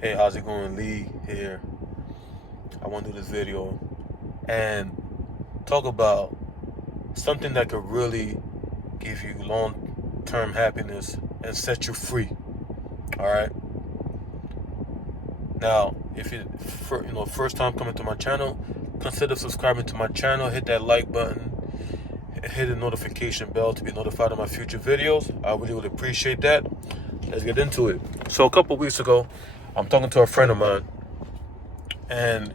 Hey, how's it going? Lee here. I want to do this video and talk about something that could really give you long-term happiness and set you free. All right. Now, if you first time coming to my channel, consider subscribing to my channel. Hit that like button. Hit the notification bell to be notified of my future videos. I really would appreciate that. Let's get into it. So a couple weeks ago, I'm talking to a friend of mine, and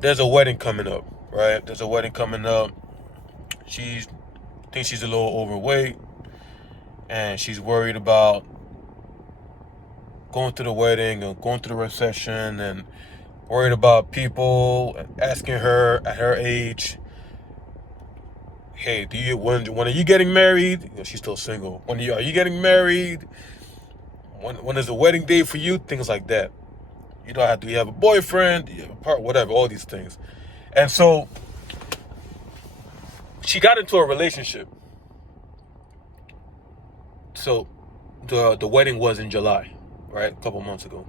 there's a wedding coming up, right? There's a wedding coming up. She thinks she's a little overweight, and she's worried about going to the wedding and going to the reception, and worried about people asking her at her age, hey, when are you getting married? She's still single. Are you getting married? When is the wedding day for you? Things like that. Do you have a boyfriend? Do you have a partner? Whatever, all these things. And so she got into a relationship. So the wedding was in July, right? A couple months ago.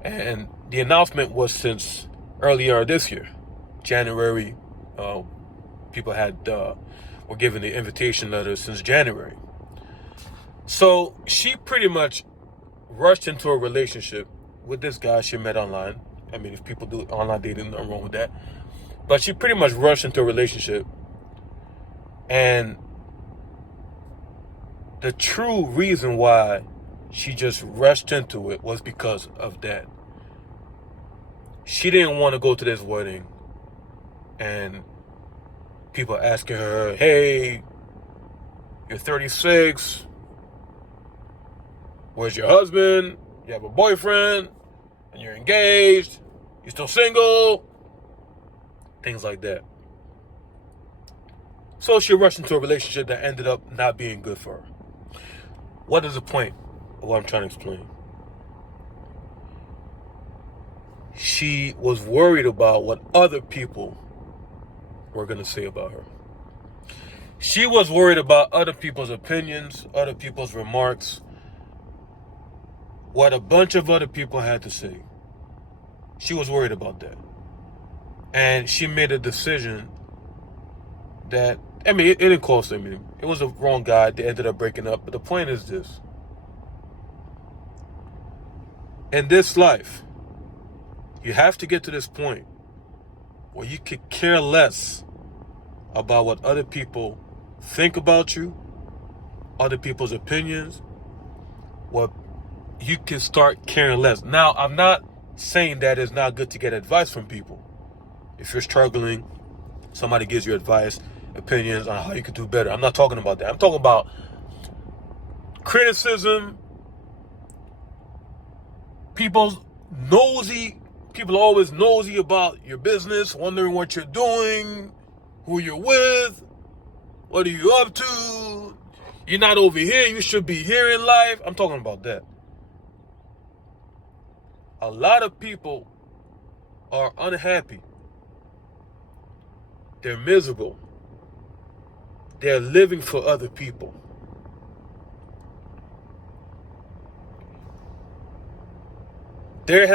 And the announcement was since earlier this year, January. People were given the invitation letters since January. So she pretty much rushed into a relationship with this guy she met online. I mean, if people do online dating, nothing wrong with that. But she pretty much rushed into a relationship. And the true reason why she just rushed into it was because of that. She didn't want to go to this wedding and people asking her, hey, you're 36. Where's your husband? You have a boyfriend and you're engaged. You're still single. Things like that. So she rushed into a relationship that ended up not being good for her. What is the point of what I'm trying to explain? She was worried about what other people were going to say about her. She was worried about other people's opinions, other people's remarks, what a bunch of other people had to say. She was worried about that. And she made a decision that, it didn't cost her anything. It was the wrong guy. They ended up breaking up. But the point is this. In this life, you have to get to this point where you could care less about what other people think about you, other people's opinions, what you can start caring less. Now, I'm not saying that it's not good to get advice from people. If you're struggling, somebody gives you advice, opinions on how you could do better. I'm not talking about that. I'm talking about criticism. People are always nosy about your business, wondering what you're doing, who you're with, what are you up to? You're not over here, you should be here in life. I'm talking about that. A lot of people are unhappy. They're miserable. They're living for other people. They're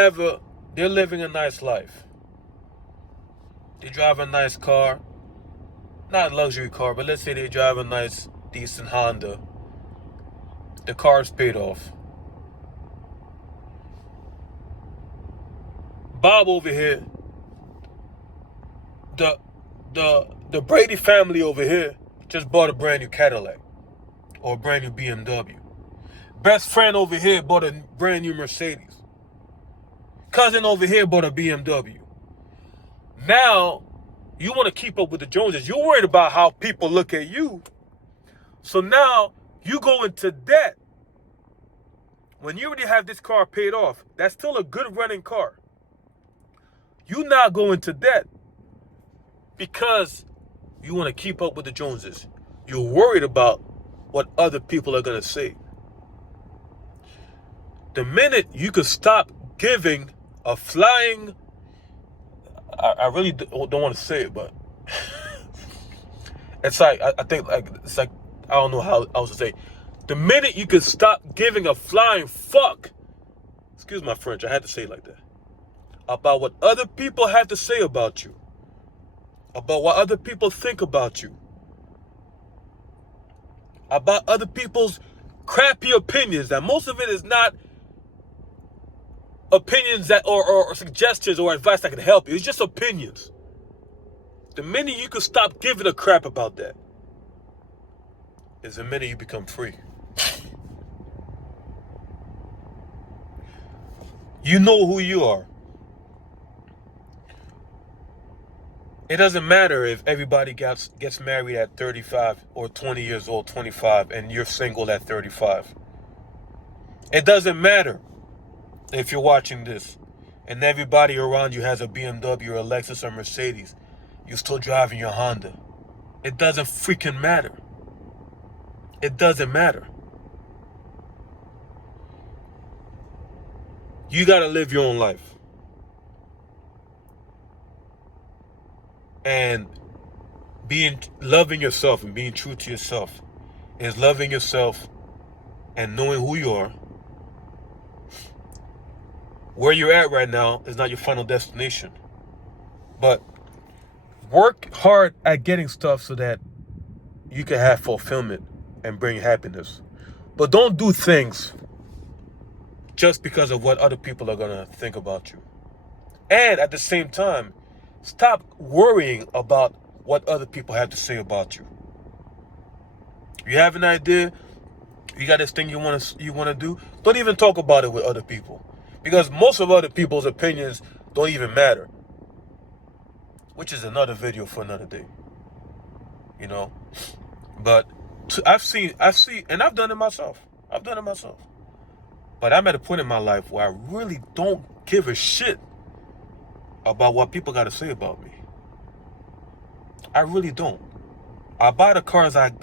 living a nice life. They drive a nice car. Not a luxury car, but let's say they drive a nice, decent Honda. The car's paid off. Bob over here, the Brady family over here just bought a brand new Cadillac or a brand new BMW. Best friend over here bought a brand new Mercedes. Cousin over here bought a BMW. Now, you want to keep up with the Joneses. You're worried about how people look at you. So now, you go into debt. When you already have this car paid off, that's still a good running car. You now go into debt because you want to keep up with the Joneses. You're worried about what other people are going to say. The minute you could stop giving a flying, I really don't want to say it, but it's like, I don't know how else to say. The minute you could stop giving a flying fuck excuse my French, I had to say it like that. About what other people have to say about you. About what other people think about you. About other people's crappy opinions, that most of it is not opinions that or suggestions or advice that can help you. It's just opinions. The minute you can stop giving a crap about that is the minute you become free. You know who you are. It doesn't matter if everybody gets married at 35 or 20 years old, 25, and you're single at 35. It doesn't matter if you're watching this and everybody around you has a BMW or a Lexus or Mercedes. You're still driving your Honda. It doesn't freaking matter. It doesn't matter. You gotta live your own life. And loving yourself and being true to yourself is loving yourself and knowing who you are. Where you're at right now is not your final destination. But work hard at getting stuff so that you can have fulfillment and bring happiness. But don't do things just because of what other people are going to think about you. And at the same time, stop worrying about what other people have to say about you. You have an idea, you got this thing you want to do, don't even talk about it with other people. Because most of other people's opinions don't even matter. Which is another video for another day. You know? But I've seen, and I've done it myself. But I'm at a point in my life where I really don't give a shit about what people got to say about me. I really don't. I buy the cars I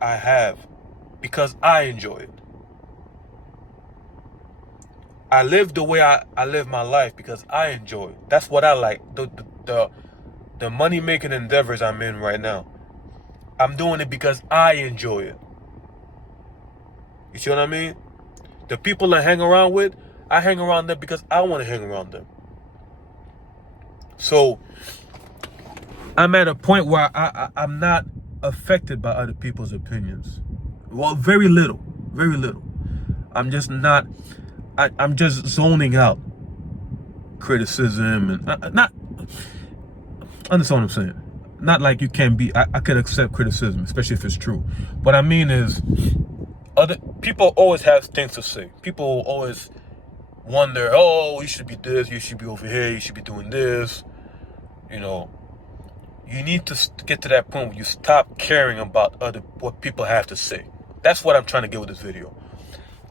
have because I enjoy it. I live the way I live my life because I enjoy it. That's what I like. The money-making endeavors I'm in right now, I'm doing it because I enjoy it. You see what I mean? The people I hang around with, I hang around them because I want to hang around them. So I'm at a point where I'm not affected by other people's opinions. Well, very little. I'm just not. I'm just zoning out criticism and not. Understand what I'm saying? Not like you can't be. I can accept criticism, especially if it's true. What I mean is, other people always have things to say. People always wonder, oh, you should be this, you should be over here, you should be doing this. You know, you need to get to that point where you stop caring about what people have to say. That's what I'm trying to get with this video.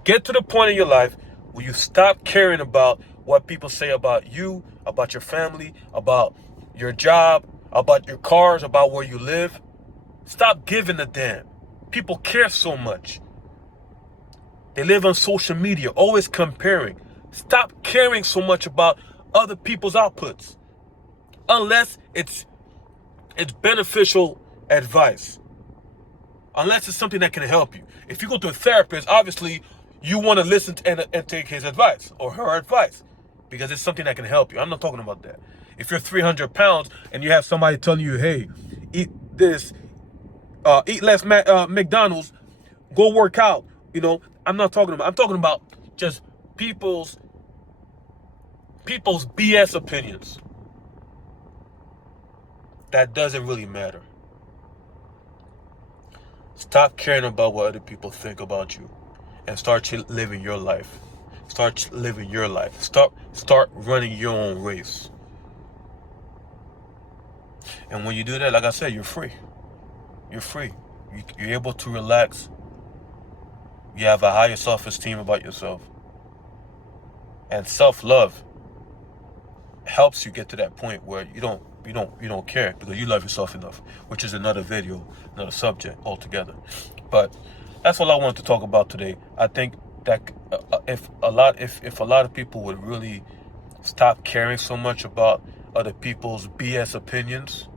Get to the point in your life where you stop caring about what people say about you, about your family, about your job, about your cars, about where you live. Stop giving a damn. People care so much. They live on social media, always comparing. Stop caring so much about other people's outputs. Unless it's beneficial advice. Unless it's something that can help you. If you go to a therapist, obviously you want to listen to and take his advice or her advice because it's something that can help you. I'm not talking about that. If you're 300 pounds and you have somebody telling you, hey, eat this, eat less McDonald's, go work out, you know, I'm talking about just people's BS opinions. That doesn't really matter. Stop caring about what other people think about you and start living your life. Start living your life. Start running your own race. And when you do that, like I said, you're free. You're free. You're able to relax. You have a higher self-esteem about yourself. And self-love helps you get to that point where you don't care because you love yourself enough, which is another video, another subject altogether. But that's all I wanted to talk about today. I think that if a lot of people would really stop caring so much about other people's BS opinions,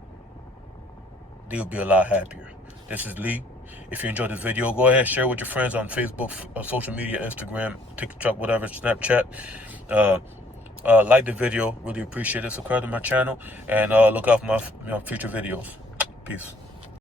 they would be a lot happier. This is Lee. If you enjoyed the video, go ahead, share with your friends on Facebook, social media, Instagram, TikTok, whatever, Snapchat. Like the video, really appreciate it. Subscribe to my channel, and look out for my future videos. Peace.